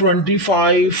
25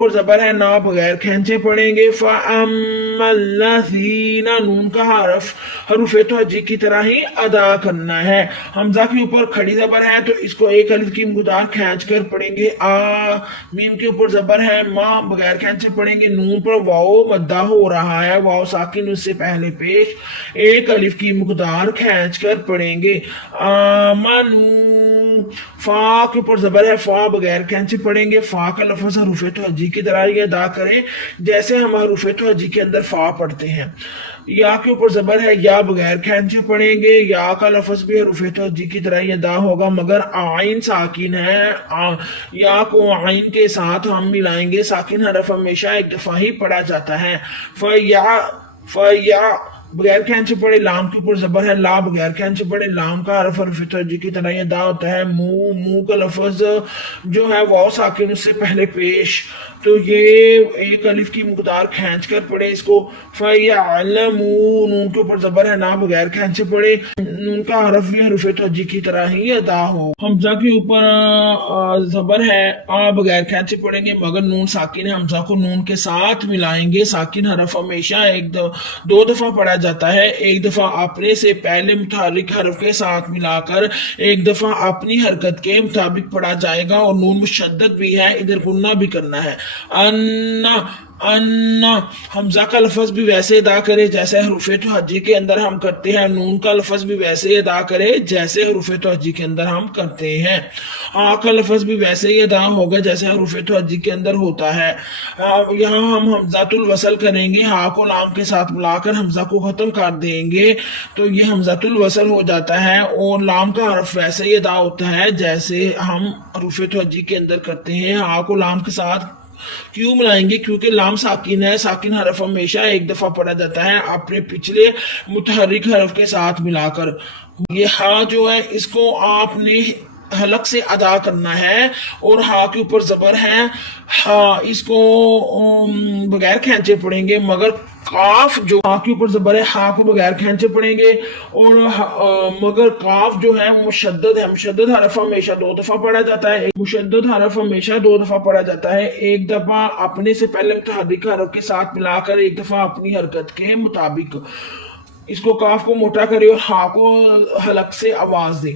اور زبر ہے نا بغیر کھینچے پڑھیں گے. فَأَمَّا الَّذِينَ نون کا حرف توجیہ کی طرح ہی ادا کرنا ہے. حمزہ کے اوپر کھڑی زبر ہے تو اس کو ایک الف کی مقدار کھینچ کر پڑھیں گے. میم کے اوپر زبر ہے ما بغیر کھینچے پڑھیں گے. نون پر واو مدہ ہو رہا ہے, واو ساکن اس سے پہلے پیش, ایک الف کی مقدار کھینچ کر پڑھیں گے. آمنو فا کے اوپر زبر ہے فا بغیر کھینچے پڑھیں گے. فا کا لفظ حروف توجیہ کی طرح ہی ادا کریں جیسے ہم حروف توجیہ کے اندر فا پڑھتے ہیں. یا کے اوپر زبر ہے یا بغیر کھینچے پڑھیں گے. یا کا لفظ بھی حروف توجیہ کی طرح ہی ادا ہوگا مگر آئین ساکن ہے. یا کو آئین کے ساتھ ہم ملائیں گے. ساکن حرف ہمیشہ ایک دفعہ ہی پڑھا جاتا ہے. فیا بغیر کھینچے پڑھے. لام کے اوپر زبر ہے لا بغیر کھینچے پڑھے. لام کا حرف توجیہ کی طرح ہی ادا ہوتا ہے. منہ کا لفظ جو ہے واو ساکن اس سے پہلے پیش, تو یہ ایک الف کی مقدار کھینچ کر پڑھے اس کو. فَيَعْلَمُوا نون کے اوپر زبر ہے نا بغیر کھینچے پڑھے. نون کا حرف بھی حروف توجیہ کی طرح ہی ادا ہو. حمزہ کے اوپر زبر ہے آ بغیر کھینچے پڑھیں گے مگر نون ساکن ہے. حمزہ کو نون کے ساتھ ملائیں گے. ساکن حرف ہمیشہ دو دفعہ پڑھا جاتا ہے. ایک دفعہ اپنے سے پہلے متحرک حرف کے ساتھ ملا کر ایک دفعہ اپنی حرکت کے مطابق پڑھا جائے گا. اور نون مشدد بھی ہے, ادھر گننا بھی کرنا ہے. انا حمزہ کا لفظ بھی ویسے ادا کرے جیسے حروف توجیہ کے اندر ہم کرتے ہیں. نون کا لفظ بھی ویسے ادا کرے جیسے حروف توجیہ کے اندر ہم کرتے ہیں. آ کا لفظ بھی ویسے ہی ادا ہوگا جیسے حروف توجیہ کے اندر ہوتا ہے. یہاں ہم حمزۃ الوصل کریں گے. ہا کو لام کے ساتھ ملا کر حمزہ کو ختم کر دیں گے تو یہ حمزۃ الوصل ہو جاتا ہے. اور لام کا حرف ویسے ہی ادا ہوتا ہے جیسے ہم حروف توجیہ کے اندر کرتے ہیں. ہا کو لام کے ساتھ کیوں ملائیں گے؟ کیونکہ لام ساکن ہے. ساکن حرف ہمیشہ ایک دفعہ پڑھا جاتا ہے اپنے پچھلے متحرک حرف کے ساتھ ملا کر. یہ ہا جو ہے اس کو آپ نے حلق سے ادا کرنا ہے. اور ہا کے اوپر زبر ہے ہا, اس کو بغیر کھینچے پڑھیں گے مگر کاف جو ہا کے اوپر زبر ہے ہا کو بغیر کھینچے پڑھیں گے. اور مگر کاف جو ہے مشدد ہے. مشدد حرف ہمیشہ دو دفعہ پڑھا جاتا ہے. مشدد حرف ہمیشہ دو دفعہ پڑھا جاتا ہے. ایک دفعہ اپنے سے پہلے متحرک حرف کے ساتھ ملا کر ایک دفعہ اپنی حرکت کے مطابق. اس کو کاف کو موٹا کرے اور ہا کو حلق سے آواز دے.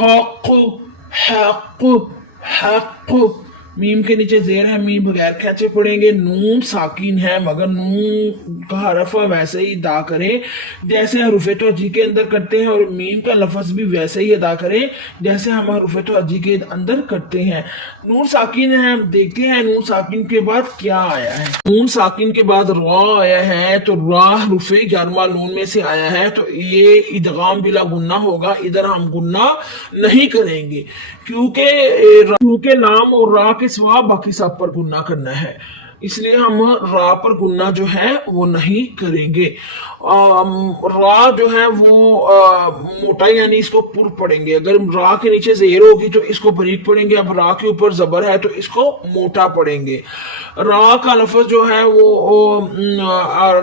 حق حق حق. میم کے نیچے زیر ہے, میم بغیر کھینچے پڑھیں گے. نون ساکن ہے مگر نون کا حرف ویسے ہی ادا کریں جیسے حروف توجیہ کے اندر کرتے ہیں. اور میم کا لفظ بھی ویسے ہی ادا کریں جیسے ہم حروف توجیہ کے اندر کرتے ہیں. نون ساکن ہے, ہم دیکھتے ہیں نون ساکن کے بعد کیا آیا ہے. نون ساکن کے بعد را آیا ہے تو را حروف جارمہ نون میں سے آیا ہے تو یہ ادغام بلا گنہ ہوگا. ادھر ہم گنہ نہیں کریں گے کیونکہ لام اور را کے سوا باقی سب پر گنہ کرنا ہے, اس لیے ہم را پر گنہ جو ہے وہ نہیں کریں گے. را جو ہے وہ موٹا یعنی اس کو پر پڑھیں گے. اگر را کے نیچے زیر ہوگی تو اس کو بریک پڑھیں گے. اب را کے اوپر زبر ہے تو اس کو موٹا پڑھیں گے. را کا لفظ جو ہے وہ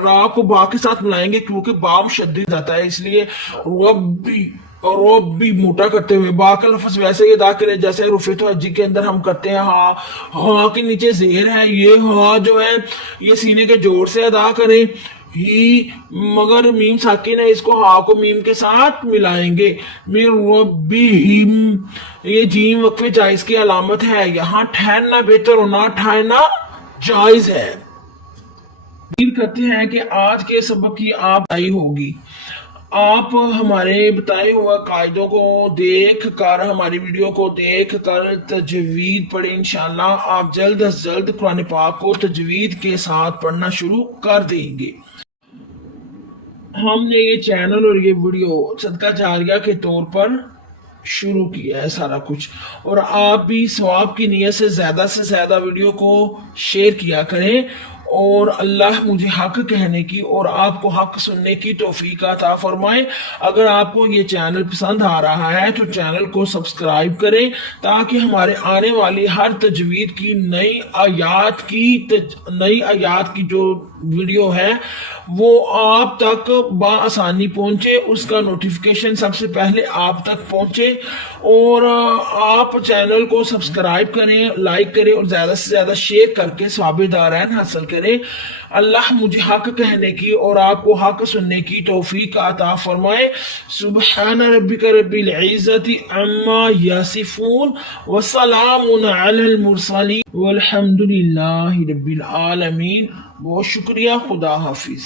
را کو با کے ساتھ ملائیں گے کیونکہ با مشدد آتا ہے, اس لیے ربی اور روب بھی موٹا کرتے ہوئے. با کا لفظ ویسے ہی ادا کریں جیسے حروف توجیہ کے اندر ہم کرتے ہیں. ہا کے نیچے زیر ہے, یہ ہا جو ہے یہ سینے کے جوڑ سے ادا کریں. ہی مگر میم ساکن ہے, اس کو ہا کو میم کے ساتھ ملائیں گے. من ربہم, یہ جیم وقف جائز کی علامت ہے. یہاں ٹھہرنا بہتر اور نہ ٹھہرنا جائز ہے. امید کرتے ہیں کہ آج کے سبق کی آپ آئی ہوگی. آپ ہمارے بتائے ہوئے قاعدوں کو دیکھ کر ہماری ویڈیو کو دیکھ کر تجوید پڑھیں. انشاءاللہ آپ جلد از جلد قرآن پاک کو تجوید کے ساتھ پڑھنا شروع کر دیں گے. ہم نے یہ چینل اور یہ ویڈیو صدقہ جاریہ کے طور پر شروع کیا ہے سارا کچھ, اور آپ بھی ثواب کی نیت سے زیادہ ویڈیو کو شیئر کیا کریں. اور اللہ مجھے حق کہنے کی اور آپ کو حق سننے کی توفیق عطا فرمائے. اگر آپ کو یہ چینل پسند آ رہا ہے تو چینل کو سبسکرائب کریں تاکہ ہمارے آنے والی ہر تجوید کی نئی آیات کی جو ویڈیو ہے وہ آپ تک بآسانی پہنچے، اس کا نوٹیفیکیشن سب سے پہلے آپ تک پہنچے، اور آپ چینل کو سبسکرائب کریں، لائک کریں اور زیادہ سے زیادہ شیئر کر کے ثواب دارین حاصل کریں۔ اللہ مجھے حق کہنے کی اور آپ کو حق سننے کی توفیق عطا فرمائے۔ سبحان ربک رب العزت عما یصفون وسلام علی المرسلین والحمد للہ رب العالمین۔ بہت شکریہ، خدا حافظ۔